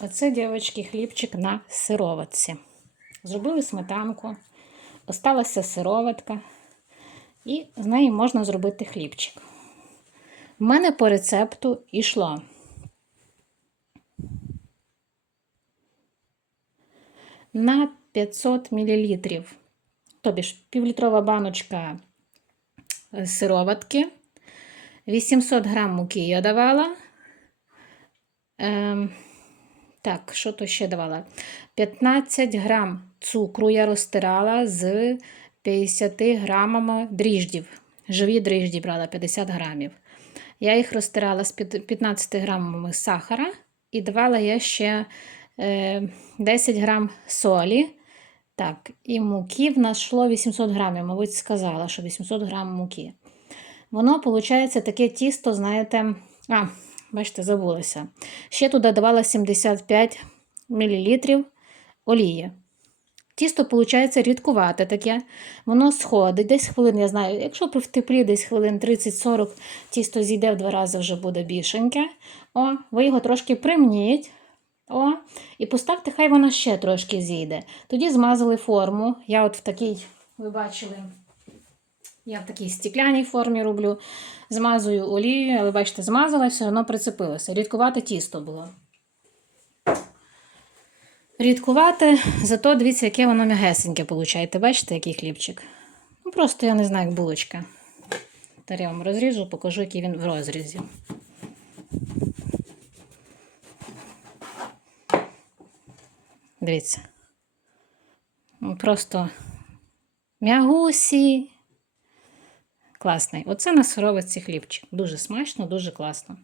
Оце, дівчатки, хлібчик на сироватці. Зробили сметанку, осталася сироватка, і з неї можна зробити хлібчик. У мене по рецепту йшло на 500 мл, тобі ж півлітрова баночка сироватки, 800 грам муки я давала. Так, що то ще давала? 15 грам цукру я розтирала з 50 грамами дріждів. Живі дріжджі брала 50 грамів. Я їх розтирала з 15 грамами сахара і давала я ще е, 10 грам солі. Так, і муки в нас йшло 800 грамів, мабуть, сказала, що 800 грам муки. Воно, виходить, таке тісто, знаєте, а, бачите, забулася. Ще туди давала 75 мл олії. Тісто, виходить, рідкувате таке. Воно сходить десь хвилин, я знаю, якщо в теплі десь хвилин 30-40, тісто зійде в два рази вже буде більшеньке. О, ви його трошки примніть. О, і поставте, хай вона ще трошки зійде. Тоді змазали форму. Я от в такій, ви бачили, я в такій стекляній формі роблю. Змазую олією, але бачите, змазала, все одно прицепилося. Рідкувате тісто було. Рідкувате, зато дивіться, яке воно м'ягесеньке виходить. Бачите, який хлібчик? Ну, просто я не знаю, як булочка. Тепер я вам розріжу, покажу, який він в розрізі. Дивіться. Ну, Просто м'ягусі. Класний. Оце на сировиці хлібчик. Дуже смачно, дуже класно.